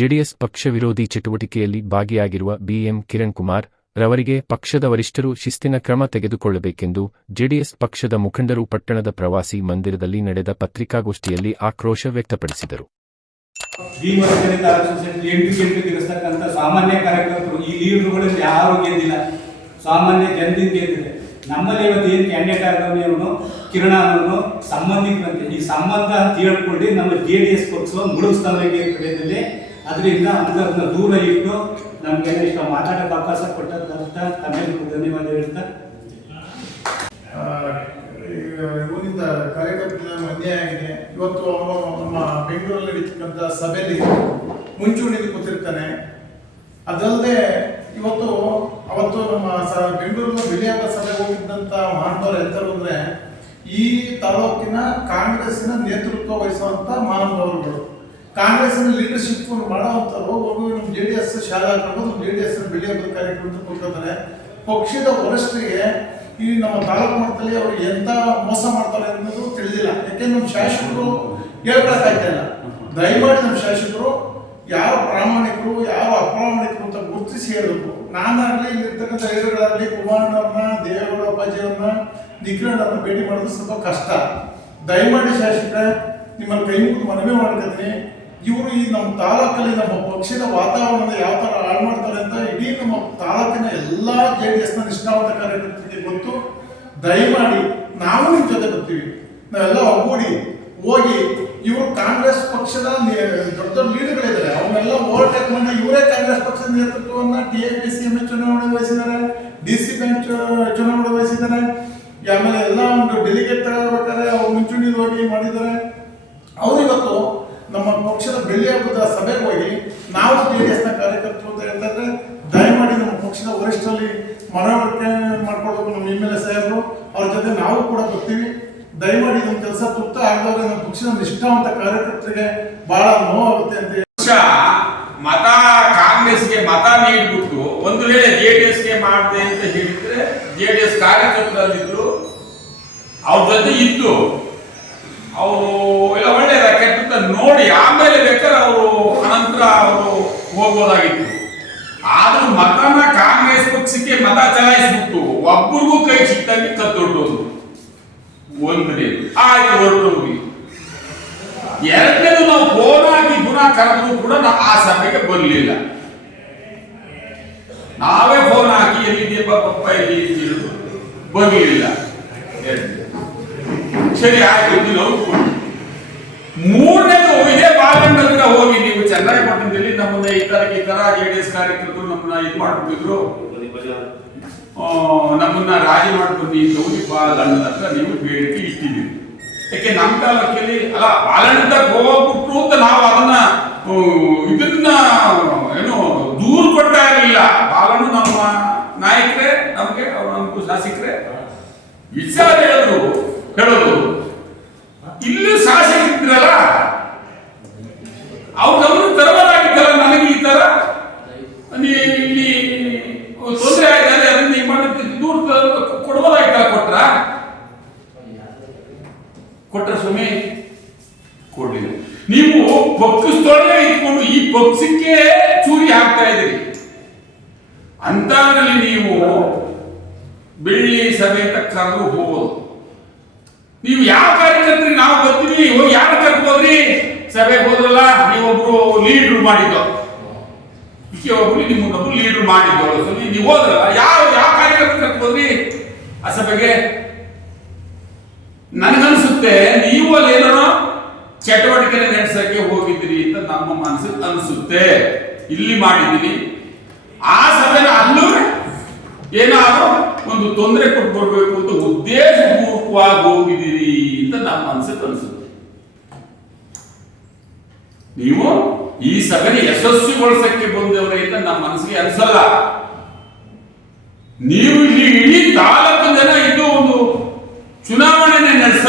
JDS ಪಕ್ಷ ವಿರೋಧಿ ಚಟುವಟಿಕೆಯಲ್ಲಿ ಭಾಗಿಯಾಗಿರುವ ಬಿಎಂ ಕಿರಣ್ ಕುಮಾರ್ ರವರಿಗೆ ಪಕ್ಷದ ವರಿಷ್ಠರು ಶಿಸ್ತಿನ ಕ್ರಮ ತೆಗೆದುಕೊಳ್ಳಬೇಕೆಂದು ಜೆಡಿಎಸ್ ಪಕ್ಷದ ಮುಖಂಡರು ಪಟ್ಟಣದ ಪ್ರವಾಸಿ ಮಂದಿರದಲ್ಲಿ ನಡೆದ ಪತ್ರಿಕಾಗೋಷ್ಠಿಯಲ್ಲಿ ಆಕ್ರೋಶ ವ್ಯಕ್ತಪಡಿಸಿದರು. ಸಾಮಾನ್ಯ ನಮ್ಮಲ್ಲಿ ಇವತ್ತು ಏನು ಕ್ಯಾಂಡಿಡೇಟ್ ಆಗೋನು ಅವನು ಕಿರಣ ಅನ್ನೋನು ಸಂಬಂಧಿಕರಂತೆ. ಈ ಸಂಬಂಧ ಅಂತ ಹೇಳ್ಕೊಂಡು ನಮ್ಮ ಜೆ ಡಿ ಎಸ್ ಪಕ್ಷ ಮುಳುಗಿಸ್ತಾವೆ ಕಡೆಯಲ್ಲಿ ಅದರಿಂದ ಅದರ ದೂರ ಇಟ್ಟು ನಮಗೆ ಇಷ್ಟ ಮಾತಾಡಕ್ಕೆ ಅವಕಾಶ ಕೊಟ್ಟಂತ ತಮ್ಮೆಲ್ಲರಿಗೂ ಧನ್ಯವಾದ ಹೇಳ್ತಾ. ಇವರಿಂದ ಕಾರ್ಯಕರ್ತನ ಅನ್ಯಾಯ ಆಗಿದೆ. ಇವತ್ತು ಅವನು ನಮ್ಮ ಬೆಂಗಳೂರಲ್ಲಿ ನಡೀತಕ್ಕಂಥ ಸಭೆಯಲ್ಲಿ ಮುಂಚೂಣಿಗೆ ಕೂತಿರ್ತಾನೆ ಅದಲ್ಲದೆ ಇವತ್ತು, ಅವತ್ತು ನಮ್ಮ ಸ, ಬೆಂಗಳೂರಿನ ಸಭೆ ಸಭೆಗೆ ಹೋಗಿದ್ದಂಥ ಮಹಾನುಭಾವರು ಎಂತರು ಅಂದ್ರೆ ಈ ತಾಲೂಕಿನ ಕಾಂಗ್ರೆಸ್ಸಿನ ನೇತೃತ್ವ ವಹಿಸುವಂತ ಮಹಾನುಭಾವರುಗಳು. ಕಾಂಗ್ರೆಸ್ಸಿನ ಲೀಡರ್ಶಿಪ್ ಮಾಡೋವಂಥವ್ರು ಒಬ್ಬರು ನಮ್ಮ ಜೆ ಡಿ ಎಸ್ ಶಾಲಾ ಆಗ್ಬೋದು ಜೆ ಡಿ ಎಸ್ ಬೆಳೆಯೋದು ಕಾರ್ಯಕ್ರಮ ಕೊಡ್ತಾರೆ ಪಕ್ಷದ ವರಿಷ್ಠರಿಗೆ ಈ ನಮ್ಮ ತಾಲೂಕು ಮಟ್ಟದಲ್ಲಿ ಅವರು ಎಂತ ಮೋಸ ಮಾಡ್ತಾರೆ ಅನ್ನೋದು ತಿಳಿದಿಲ್ಲ. ಯಾಕೆಂದ್ರೆ ನಮ್ಮ ಶಾಸಕರು ಹೇಳ್ಕೊಳಕ್ಕಾಗ್ತಾ ಇಲ್ಲ. ದಯಮಾಡಿ ನಮ್ಮ ಶಾಸಕರು ಯಾರು ಪ್ರಾಮಾಣಿಕರು ಯಾರು ಅಪ್ರಾಮಾಣಿಕರು ಅಂತ ಗುರುತಿಸಿ ಹೇಳಬೇಕು. ನಾನಾಗಲಿ ಇಲ್ಲಿರ್ತಕ್ಕಂಥ ಹಿರಿಯರಾಗ್ಲಿ ಕುಮಾರಣ್ಣವ್ರನ್ನ, ದೇವೇಗೌಡ ಅಪ್ಪಾಜಿಯವ್ರನ್ನ, ನಿಖಿಲಣ್ಣವ್ರನ್ನ ಭೇಟಿ ಮಾಡೋದು ಸ್ವಲ್ಪ ಕಷ್ಟ. ದಯಮಾಡಿ ಶಾಸಕರೇ ನಿಮ್ಮಲ್ಲಿ ಕೈ ಮುಗಿದು ಮನವಿ ಮಾಡ್ತಿದ್ದೀನಿ ಇವರು ಈ ನಮ್ಮ ತಾಲೂಕಲ್ಲಿ ನಮ್ಮ ಪಕ್ಷದ ವಾತಾವರಣ ಯಾವ ತರ ಹಾಳು ಮಾಡ್ತಾರೆ ಅಂತ ಇಡೀ ನಮ್ಮ ತಾಲೂಕಿನ ಎಲ್ಲಾ ಜೆ ಡಿ ಎಸ್ನ ನಿಷ್ಠಾವಂತ ಕಾರ್ಯಕರ್ತರಿಗೆ ಗೊತ್ತು. ದಯಮಾಡಿ ನಾವು ನಿಮ್ ಜೊತೆ ಬರ್ತೀವಿ. ನಾವೆಲ್ಲ ಒಗ್ಗೂಡಿ ಹೋಗಿ ಇವರು ಕಾಂಗ್ರೆಸ್ ಪಕ್ಷದ ದೊಡ್ಡ ದೊಡ್ಡ ಲೀಡರ್ಗಳಿದ್ದಾರೆ ಅವನ್ನೆಲ್ಲ ಓವರ್ಟೇಕ್ ಮಾಡಿ ಇವರೇ ಕಾಂಗ್ರೆಸ್ ಪಕ್ಷದ ನೇತೃತ್ವವನ್ನ T A P C M ಚುನಾವಣೆ ವಹಿಸಿದ್ದಾರೆ ಡಿ ಸಿ ಬ್ಯಾಂಕ್ ಚುನಾವಣೆ ವಹಿಸಿದ್ದಾರೆ ಆಮೇಲೆ ಎಲ್ಲ ಒಂದು ಡೆಲಿಗೇಟ್ ತಗೋಬೇಕಾದ್ರೆ ಅವ್ರು ಮುಂಚೂಣಿಗೆ ಹೋಗಿ ಮಾಡಿದ್ದಾರೆ ಅವರು ಇವತ್ತು ನಮ್ಮ ಪಕ್ಷದ ಬೆಳ್ಳಿ ಹಬ್ಬದ ಸಭೆಗೆ ಹೋಗಿ ನಾವು ಜೆ ಡಿ ಎಸ್ನ ಕಾರ್ಯಕರ್ತರು ಅಂತ ಹೇಳ್ತಾರೆ ದಯಮಾಡಿ ನಮ್ಮ ವರಿಷ್ಠರಲ್ಲಿ ಮನವರಿಕೆ ಮಾಡ್ಕೊಳ್ಬೇಕು ನಮ್ಮ ಎಂ ಎಲ್ ಎ ಅವ್ರ ಜೊತೆ ನಾವು ಕೂಡ ಬರ್ತೀವಿ. ದಯಮಾಡಿ ನಮ್ಮ ಕೆಲಸ ತುರ್ತ ಆಗದವ್ರೆ ನಮ್ಮ ಪಕ್ಷದ ನಿಷ್ಠಾವಂತ ಕಾರ್ಯಕರ್ತರಿಗೆ ಬಹಳ ನೋವಾಗುತ್ತೆ ಅಂತ ಮತ ಕಾಂಗ್ರೆಸ್ಗೆ ಮತ ನೀಡ್ಬಿಟ್ಟು ಒಂದು ವೇಳೆ ಜೆಡಿಎಸ್ಗೆ ಮಾಡಿದೆ ಅಂತ ಹೇಳಿದ್ರೆ ಜೆಡಿಎಸ್ ಕಾರ್ಯಕರ್ತರಲ್ಲಿದ್ರು ಅವ್ರ ಜೊತೆ ಇದ್ದು, ಅವರು ಎಲ್ಲ ಒಳ್ಳೆಯದ ಕೆಟ್ಟ ನೋಡಿ ಆಮೇಲೆ ಬೇಕಾದ್ರೆ ಅವರು ಅನಂತರ ಅವರು ಹೋಗ್ಬೋದಾಗಿತ್ತು. ಆದ್ರೂ ಮತನ ಪಕ್ಷಕ್ಕೆ ಮತ ಚಲಾಯಿಸ್ಬಿಟ್ಟು ಒಬ್ಬರಿಗೂ ಕೈ ಸಿಕ್ತಂಗೆ ಕತ್ತೊಟ್ಟೋದು ಒಂದನೇ ಆಯ್ತು, ಹೊರಟು ಹೋಗಿ. ಎರಡನೇದು ನಾವು ಹಾಕಿ ಗುಣ ಕರೆದ್ರು ಕೂಡ ನಾವು ಆ ಸಭೆಗೆ ಬರಲಿಲ್ಲ. ನಾವೇ ಫೋನ್ ಹಾಕಿ ಎಲ್ಲಿದೆಯಪ್ಪ ಪಪ್ಪ, ಎಲ್ಲಿ? ಬರಲಿಲ್ಲ. ಸರಿ, ಆಯ್ತು ಇದು. ಮೂರನೇದು ಇದೇ ಬಾಗಂಡದಿಂದ ಹೋಗಿ ನೀವು ಚನ್ನರಾಯಪಟ್ಟಣದಲ್ಲಿ ನಮ್ಮನ್ನ ಈ ತರ ಈ ತರ ಜೆ ಡಿ ಎಸ್ ಕಾರ್ಯಕರ್ತರು ನಮ್ಮನ್ನ ಇದು ಮಾಡ್ಬಿಟ್ಟಿದ್ರು. ನಮ್ಮನ್ನ ರಾಜಿ ಮಾಡ್ಕೊಂಡು ಗೌರಿ ಬಾಲಗಣ್ಣನ ಹತ್ರ ನೀವು ಬೇಡಿಕೆ ಇಟ್ಟಿದ್ದೀರಿ. ಯಾಕೆ ನಮ್ಮ ಕಾಲಕ್ಕೆ ಅಲ್ಲ ಆಡಳಿತ ಹೋಗ್ಬಿಟ್ರು ಅಂತ ನಾವು ಅದನ್ನ ಇದನ್ನ, ಏನು, ದೂರ ಕೊಡ್ತಾ ಇರಲಿಲ್ಲ. ಬಾಲಣ್ಣ ನಮ್ಮ ನಾಯಕರೇ, ನಮಗೆ ಅವ್ರು ನಮಗೂ ಶಾಸಕರೇ. ವಿಚಾರ ಹೇಳಿದ್ರು, ಹೇಳೋದು. ಇಲ್ಲಿ ಶಾಸಕರಿದ್ರಲ್ಲ, ಅವ್ರು ನಮ್ಮನ್ನು ತರಬಾರಾಗಿದ್ದಲ್ಲ ನನಗೆ ಈ ತರ ನೀ ಇಲ್ಲಿ ತೊಂದರೆ ಆಗಿದೆ ಅದನ್ನ ನೀವು ಮಾಡಿದ್ರೆ ದೂರ ಕೊಡ್ಬೋದಾಗಿತ್ತಲ್ಲ ಕೊಟ್ರ ಕೊಟ್ರ ಸ್ವಾಮಿ, ಕೊಡಲಿಲ್ಲ. ನೀವು ಪಕ್ಷದೊಳಗೆ ಇಟ್ಕೊಂಡು ಈ ಪಕ್ಷಕ್ಕೆ ಚೂರಿ ಹಾಕ್ತಾ ಇದ್ದೀರಿ. ಅಂತದ್ರಲ್ಲಿ ನೀವು ಬೆಳ್ಳಿ ಸಭೆ ಕರೆದು ಹೋಗೋದು. ನೀವು ಯಾವ ಕಾರ್ಯಕರ್ತರಿಗೆ ನಾವು ಬರ್ತೀವಿ ಯಾರು ಕರ್ಕೋದ್ರಿ ಸಭೆಗೆ ಹೋದ್ರಲ್ಲ, ನೀವೊಬ್ರು ಲೀಡ್ರು ಮಾಡಿದ್ದು. ನಿಮ್ಮೊಬ್ರು ಲೀಡ್ರು ಮಾಡಿದ್ದು ನೀವು ಹೋದ್ರಲ್ಲ, ಯಾವ ಯಾವ ಕಾರ್ಯಕರ್ತರು ಕರ್ಕೋದ್ರಿ ಆ ಸಭೆಗೆ ನನಗನ್ಸುತ್ತೆ, ನೀವು ಅಲ್ಲಿ ಏನೋ ಚಟುವಟಿಕೆ ನಡೆಸಕ್ಕೆ ಹೋಗಿದ್ದೀರಿ ಅಂತ ನಮ್ಮ ಮನಸ್ಸಿಗೆ ಅನಿಸುತ್ತೆ. ಇಲ್ಲಿ ಮಾಡಿದ್ದೀನಿ. ಆ ಸಭೆನ ಅಲ್ಲೂ ಏನಾದ್ರೂ ಒಂದು ತೊಂದರೆ ಕೊಟ್ಟು ಬರ್ಬೇಕು ಅಂತ ಉದ್ದೇಶಪೂರ್ವಕವಾಗಿ ಹೋಗಿದ್ದೀರಿ ಅಂತ ನಮ್ಮ ಮನಸ್ಸಿಗೆ ಅನಿಸುತ್ತೆ. ನೀವು ಈ ಸಭೆನ ಯಶಸ್ವಿಗೊಳಿಸಕ್ಕೆ ಬಂದವರೇ ಅಂತ ನಮ್ಮ ಮನಸ್ಸಿಗೆ ಅನಿಸಲ್ಲ. ನೀವು ಇಲ್ಲಿ ಇಡೀ ತಾಲೂಕು ಜನ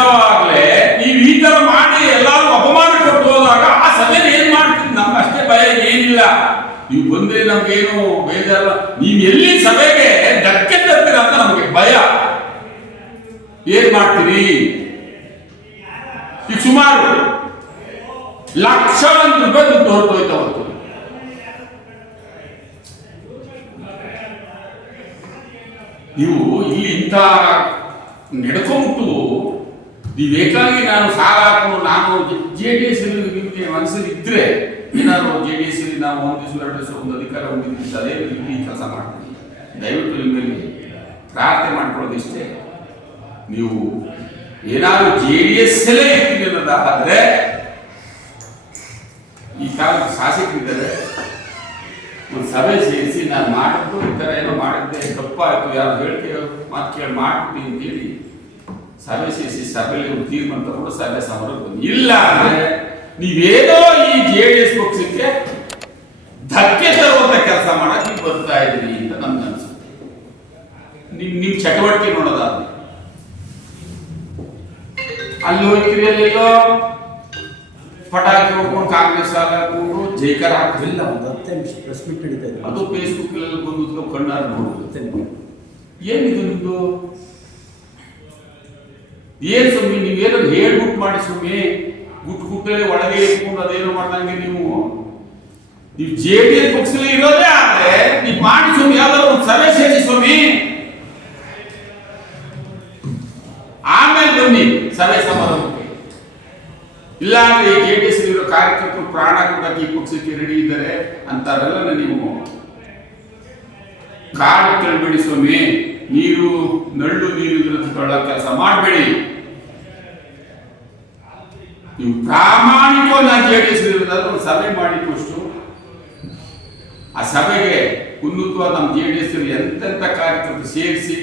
ಕೆಲಸವಾಗಲೇ ನೀವು ಈ ತರ ಮಾಡಿ ಎಲ್ಲರೂ ಅಪಮಾನ ಹೋದಾಗ ಆ ಸಭೆನ ಏನ್ ಮಾಡ್ತೀನಿ ನಮ್ಗೆ ಅಷ್ಟೇ ಭಯ, ಏನಿಲ್ಲ. ನೀವು ಬಂದ್ರೆ ನಮ್ಗೇನು ಬೇಜಾರಲ್ಲ ನೀವು ಎಲ್ಲಿ ಸಭೆಗೆ ಧಕ್ಕೆ ತರ್ತೀರ ಅಂತ ನಮಗೆ ಭಯ. ಏನ್ ಮಾಡ್ತೀರಿ? ಈಗ ಸುಮಾರು ಲಕ್ಷಾಂತರ ರೂಪಾಯಿ ದುಡ್ಡು ಹೊರಟೋಯ್ತು ಅವತ್ತು. ನೀವು ಇಲ್ಲಿ ಇಂಥ ನಡ್ಕೊಂಬಿಟ್ಟು ನೀವೇಕಾಗಿ ನಾನು ಸಾಲ ಹಾಕೊಂಡು ನಾನು ಜೆ ಡಿ ಎಸ್ ನಿಮಗೆ ಮನಸ್ಸಲ್ಲಿ ಇದ್ರೆ ಏನಾದ್ರು ಜೆ ಡಿ ಎಸ್ ನಾವು ಒಂದು ದಿವಸ ಎರಡು ದಿವಸ ಒಂದು ಅಧಿಕಾರ ಹೊಂದಿದ್ದು ಅದೇ ರೀತಿ ಕೆಲಸ ಮಾಡ್ತೀನಿ ದಯವಿಟ್ಟು ನಿಮ್ಮಲ್ಲಿ ಪ್ರಾರ್ಥನೆ ಮಾಡ್ಕೊಳ್ಳೋದಿಷ್ಟೇ. ನೀವು ಏನಾದ್ರು ಜೆ ಡಿ ಎಸ್ ಅಲ್ಲೇ ಇರ್ತೀನಿ ಅನ್ನೋದಾದ್ರೆ, ಈ ಕಾಲದ ಶಾಸಕರಿದ್ದಾರೆ. ಒಂದು ಸಭೆ ಸೇರಿಸಿ, ನಾನು ಮಾಡಿದ್ದು ಈ ಥರ ಏನೋ ಮಾಡಿದ್ದೆ, ತಪ್ಪಾಯಿತು, ಯಾರು ಹೇಳಿಕೆ ಮಾತು ಕೇಳಿ ಮಾಡ್ಬಿಟ್ಟು ಅಂತೇಳಿ ಸಭೆ ಸೇರಿಸಿ ಸಭೆಯಲ್ಲಿ ಒಂದು ತೀರ್ಮಾನ ತಗೊಂಡು ಸಭೆ ಸಮಾರಂಭ ಇಲ್ಲ ಅಂದ್ರೆ ನೀವೇನೋ ಈ ಜೆ ಡಿ ಎಸ್ ಪಕ್ಷಕ್ಕೆ ಧಕ್ಕೆ ತರುವಂತ ಕೆಲಸ ಮಾಡಕ್ ನೀವು ಬರ್ತಾ ಇದ್ರಿ ಅಂತ ನಮ್ಗೆ ಅನ್ಸುತ್ತೆ. ನಿಮ್ ನಿಮ್ ಚಟುವಟಿಕೆ ನೋಡೋದಾದ್ರೆ. ಅಲ್ಲಿ ಹೋಗ್ತೀರಿ ಅಲ್ಲೆಲ್ಲೋ ಪಟಾಕಿ ಹೋಗ್ಕೊಂಡು ಕಾಂಗ್ರೆಸ್ ಹಾಕೊಂಡು ಜೈಕಾರ ಹಾಕಿಲ್ಲ ಇಲ್ಲ ಒಂದು ಹತ್ತು ನಿಮಿಷ ಪ್ರೆಸ್ ಮೀಟ್ ನಡೀತಾ ಅದು ಫೇಸ್ಬುಕ್ ಅಲ್ಲಿ ಬಂದು ಕುತ್ಕೊಂಡು ಕಣ್ಣಾರ ನಿಮಿಷ. ಏನಿದು ನಿಮ್ದು? ಏನ್ ಸ್ವಾಮಿ ನೀವೇನೋ ಹೇಳ್ಬಿಟ್ಟು ಮಾಡಿ ಸ್ವಾಮಿ? ಗುಟ್ ಗುಟ್ಟಲೆ ಒಳಗೆ ಇಟ್ಕೊಂಡು ಅದೇನೋ ಮಾಡ್ದಂಗೆ ನೀವು. ನೀವು ಜೆ ಡಿ ಎಸ್ ಪಕ್ಷದಲ್ಲಿ ಇರೋದೇ ಆದ್ರೆ ನೀವು ಮಾಡಿ ಸ್ವಾಮಿ, ಯಾವ್ದಾದ್ರು ಒಂದು ಸಭೆ ಸೇರಿ ಸ್ವಾಮಿ. ಆಮೇಲೆ ಬನ್ನಿ ಸಭೆ ಸಮಾರಂಭಕ್ಕೆ. ಇಲ್ಲ ಅಂದ್ರೆ ಜೆ ಡಿ ಎಸ್ ಇರೋ ಕಾರ್ಯಕರ್ತರು ಪ್ರಾಣ ಕೊಡಕ್ಕೆ ಈ ಪಕ್ಷಕ್ಕೆ ರೆಡಿ ಇದ್ದಾರೆ ಅಂತಾರೆಲ್ಲ ನೀವು ಕಾಡು ಕೇಳಬೇಡಿ ಸ್ವಾಮಿ. ನೀರು, ನಳ್ಳು ನೀರು ಕೊಳ್ಳೋ ಕೆಲಸ ಮಾಡಬೇಡಿ. ನೀವು ಪ್ರಾಮಾಣಿಕವಾಗಿ ಜೆ ಡಿ ಒಂದು ಸಭೆ ಮಾಡಿ ಫಸ್ಟು ಆ ಸಭೆಗೆ ಉನ್ನತವಾದ ನಮ್ಮ ಜೆ ಡಿ ಎಸ್ ಎಂತೆಂಥ ಕಾರ್ಯಕರ್ತರು ಸೇರಿಸಿ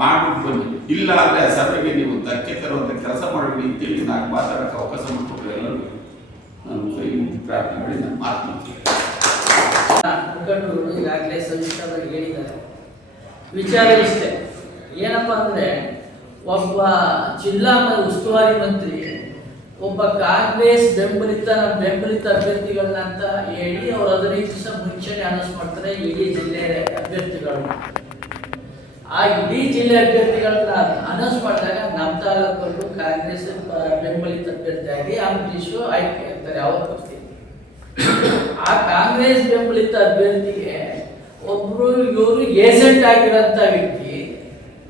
ಮಾಡ್ಬಿಟ್ಟು ಬನ್ನಿ ಇಲ್ಲ ಅಂದ್ರೆ ಆ ಸಭೆಗೆ ನೀವು ಧಕ್ಕೆ ತರುವಂಥ ಕೆಲಸ ಮಾಡಬೇಡಿ ಅಂತೇಳಿ ನಾನು ಮಾತಾಡಕ್ಕೆ ಅವಕಾಶ ಮಾಡಿಕೊಟ್ಟರೆ ಎಲ್ಲರೂ. ನಾನು ಕೈ ಪ್ರಾರ್ಥನೆ ಮಾಡಿ ನಾನು ಮಾತನಾಡ್ತೀನಿ ಮುಖಂಡರು ಈಗಾಗಲೇ ಸವಿಸ್ತಾರವಾಗಿ ಹೇಳಿದ್ದಾರೆ. ವಿಚಾರ ಇಷ್ಟೇ ಏನಪ್ಪ ಅಂದರೆ, ಒಬ್ಬ ಜಿಲ್ಲಾ ಉಸ್ತುವಾರಿ ಮಂತ್ರಿ, ಒಬ್ಬ ಕಾಂಗ್ರೆಸ್ ಬೆಂಬಲಿತ ಬೆಂಬಲಿತ ಅಭ್ಯರ್ಥಿಗಳನ್ನ ಅಂತ ಹೇಳಿ ಅವ್ರು ಹದಿನೈದು ದಿವಸ ಮುಂಚೆನೆ ಅನೌನ್ಸ್ ಮಾಡ್ತಾರೆ ಇಡೀ ಜಿಲ್ಲೆ ಅಭ್ಯರ್ಥಿಗಳನ್ನ ಆ ಇಡೀ ಜಿಲ್ಲೆ ಅಭ್ಯರ್ಥಿಗಳನ್ನ ಅನೌನ್ಸ್ ಮಾಡಿದಾಗ ನಮ್ಮ ತಾಲೂಕಲ್ಲೂ ಕಾಂಗ್ರೆಸ್ ಬೆಂಬಲಿತ ಅಭ್ಯರ್ಥಿಯಾಗಿ ಅಂಬರೀಷು ಆಯ್ಕೆ ಆಗ್ತಾರೆ ಅವ್ರ ಆ ಕಾಂಗ್ರೆಸ್ ಬೆಂಬಲಿತ ಅಭ್ಯರ್ಥಿಗೆ ಒಬ್ರು ಇವರು ಏಜೆಂಟ್ ಆಗಿರೋಂಥ ವ್ಯಕ್ತಿ,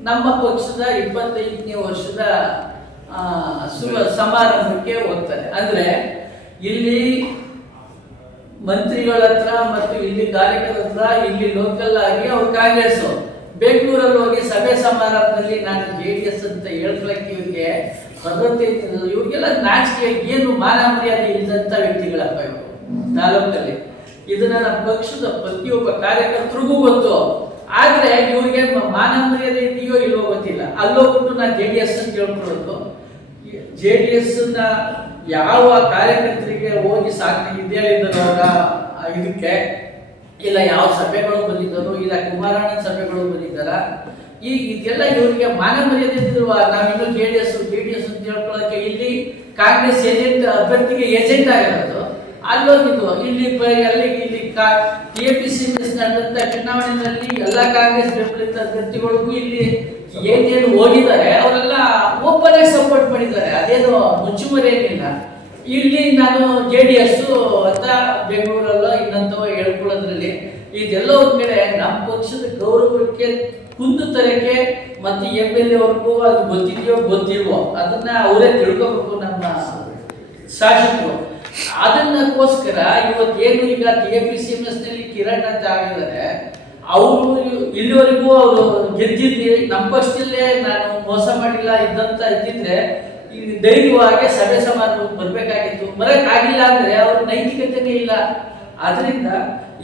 ನಮ್ಮ ಪಕ್ಷದ ಇಪ್ಪತ್ತೈದನೇ ವರ್ಷದ ಸಮಾರಂಭಕ್ಕೆ ಹೋಗ್ತಾರೆ ಅಂದ್ರೆ ಇಲ್ಲಿ ಮಂತ್ರಿಗಳ ಹತ್ರ ಮತ್ತು ಇಲ್ಲಿ ಕಾರ್ಯಕರ್ತರ ಹತ್ರ, ಇಲ್ಲಿ ಲೋಕಲ್ ಆಗಿ ಅವ್ರು ಕಾಂಗ್ರೆಸ್ ಬೆಂಗಳೂರಲ್ಲಿ ಹೋಗಿ ಸಭೆ ಸಮಾರಂಭದಲ್ಲಿ ನಾನು ಜೆ ಡಿ ಎಸ್ ಅಂತ ಹೇಳ್ಕೊಳಕ್ಕೆ ಇವ್ರಿಗೆ ಭದ್ರತೆ. ಇವ್ರಿಗೆಲ್ಲ ನಾಚಿಕೆ, ಏನು ಮಾನ ಮರ್ಯಾದೆ ಇಲ್ಲದಂತ ವ್ಯಕ್ತಿಗಳಪ್ಪ ಇವರು ತಾಲೂಕಲ್ಲಿ ಇದನ್ನ ನಮ್ಮ ಪಕ್ಷದ ಪ್ರತಿಯೊಬ್ಬ ಕಾರ್ಯಕರ್ತರಿಗೂ ಗೊತ್ತು. ಆದ್ರೆ ಇವ್ರಿಗೆ ಮಾನ ಮರ್ಯಾದೆ ಇದೆಯೋ ಇಲ್ವೋ ಗೊತ್ತಿಲ್ಲ. ಅಲ್ಲೋಗ್ಬಿಟ್ಟು ನಾನು ಜೆ ಡಿ ಎಸ್ ಕೇಳ್ಕೊಳ್ಳೋದು. ಜೆ ಡಿ ಎಸ್ನ ಯಾವ ಕಾರ್ಯಕರ್ತರಿಗೆ ಹೋಗಿ ಸಾಕಿ ಅವರ ಇದಕ್ಕೆ? ಇಲ್ಲ ಯಾವ ಸಭೆಗಳು ಬಂದಿದ್ದರು ಇಲ್ಲ ಕುಮಾರಣ್ಣನ ಸಭೆಗಳು ಬಂದಿದ್ದಾರ? ಈ ಇದೆಲ್ಲ ಇವರಿಗೆ ಮಾನ ಮರ್ಯಾದೆ ಇದ್ದಿರುವ ನಾವಿನ್ನು J D S J D S ಅಂತ ಹೇಳ್ಕೊಳ್ಳೋಕೆ ಇಲ್ಲಿ ಕಾಂಗ್ರೆಸ್ ಏಜೆಂಟ್, ಅಭ್ಯರ್ಥಿಗೆ ಏಜೆಂಟ್ ಆಗಿರೋದು. ಅಲ್ಲೋಗಿದ್ದು ಇಲ್ಲಿ ಅಲ್ಲಿ ಇಲ್ಲಿ ಕೆ ಎ ಪಿ ಸಿ ನಡೆದಂತ ಚುನಾವಣೆಯಲ್ಲಿ ಎಲ್ಲ ಕಾಂಗ್ರೆಸ್ ಬೆಂಬಲಿತ ಅಭ್ಯರ್ಥಿಗಳಿಗೂ ಇಲ್ಲಿ ಏನೇನು ಹೋಗಿದ್ದಾರೆ ಅವರೆಲ್ಲ ಒಬ್ಬರೇ ಸಪೋರ್ಟ್ ಮಾಡಿದ್ದಾರೆ, ಅದೇನು ಮುಚ್ಚುಮರೇನಿಲ್ಲ ಇಲ್ಲಿ ನಾನು ಜೆ ಡಿ ಎಸ್ ಅಂತ ಬೆಂಗಳೂರಲ್ಲೋ ಇನ್ನಂತವ ಹೇಳ್ಕೊಳ್ಳೋದ್ರಲ್ಲಿ ಇದೆಲ್ಲ ಕಡೆ ನಮ್ಮ ಪಕ್ಷದ ಗೌರವಕ್ಕೆ, ಕುಂದು ತರಕ್ಕೆ ಮತ್ತೆ ಎಂ ಎಲ್ ಎವರೆಗೂ ಅದು ಗೊತ್ತಿದೆಯೋ ಗೊತ್ತಿಲ್ವೋ, ಅದನ್ನ ಅವರೇ ತಿಳ್ಕೊಬೇಕು ನಮ್ಮ ಶಾಸಕರು. ಅದನ್ನಕ್ಕೋಸ್ಕರ ಏನು ಈಗ K A P C M ಎಸ್ನಲ್ಲಿ Kiran ಅಂತ ಆಗಿದ್ದಾರೆ, ಅವರು ಇಲ್ಲಿವರೆಗೂ ಅವರು ಗೆದ್ದಿದ್ದೆ, ನಮ್ಮ ಪಕ್ಷದಲ್ಲೇ ನಾನು ಮೋಸ ಮಾಡಿಲ್ಲ ಇದ್ದಂತ ಇದ್ದಿದ್ರೆ ಧೈರ್ಯವಾಗಿ ಸಭೆ ಸಮಾರಂಭಕ್ಕೆ ಬರಬೇಕಾಗಿತ್ತು. ಬರೋಕ್ಕಾಗಿಲ್ಲ ಅಂದ್ರೆ ಅವ್ರ ನೈತಿಕತೆನೇ ಇಲ್ಲ. ಆದ್ರಿಂದ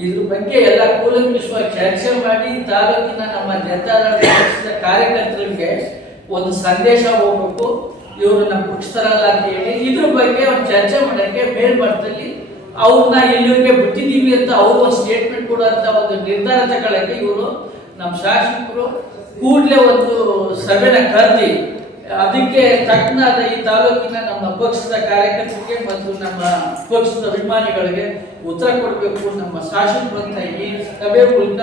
ಇದ್ರ ಬಗ್ಗೆ ಎಲ್ಲ ಕೂಲಂಕುಷವಾಗಿ ಚರ್ಚೆ ಮಾಡಿ ತಾಲೂಕಿನ ನಮ್ಮ ಪಕ್ಷದ ಕಾರ್ಯಕರ್ತರಿಗೆ ಒಂದು ಸಂದೇಶ ಹೋಗ್ಬೇಕು. ಇವರು ನಮ್ಮ ಪಕ್ಷದರಲ್ಲ ಅಂತ ಹೇಳಿ ಇದ್ರ ಬಗ್ಗೆ ಒಂದು ಚರ್ಚೆ ಮಾಡೋಕ್ಕೆ ಮೇಲ್ಮಟ್ಟದಲ್ಲಿ ಅವ್ರನ್ನ ಇಲ್ಲಿವರೆಗೆ ಬಿಟ್ಟಿದ್ದೀವಿ ಅಂತ ಅವರು ಒಂದು ಸ್ಟೇಟ್ಮೆಂಟ್ ಕೊಡುವಂತ ಒಂದು ನಿರ್ಧಾರ ತಗೊಳ್ಳಕ್ಕೆ ಇವರು ನಮ್ಮ ಶಾಸಕರು ಕೂಡಲೇ ಒಂದು ಸಭೆನ ಕರೆದಿ, ಅದಕ್ಕೆ ತಕ್ಕನಾದ ಈ ತಾಲೂಕಿನ ನಮ್ಮ ಪಕ್ಷದ ಕಾರ್ಯಕರ್ತರಿಗೆ ಮತ್ತು ನಮ್ಮ ಪಕ್ಷದ ಅಭಿಮಾನಿಗಳಿಗೆ ಉತ್ತರ ಕೊಡಬೇಕು ನಮ್ಮ ಶಾಸಕರು ಅಂತ ಈ ಸಭೆ ಮೂಲಕ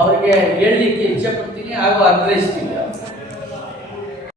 ಅವರಿಗೆ ಹೇಳಲಿಕ್ಕೆ ಇಚ್ಛೆ ಪಡ್ತೀನಿ ಹಾಗೂ ಆಗ್ರಹಿಸ್ತೀನಿ.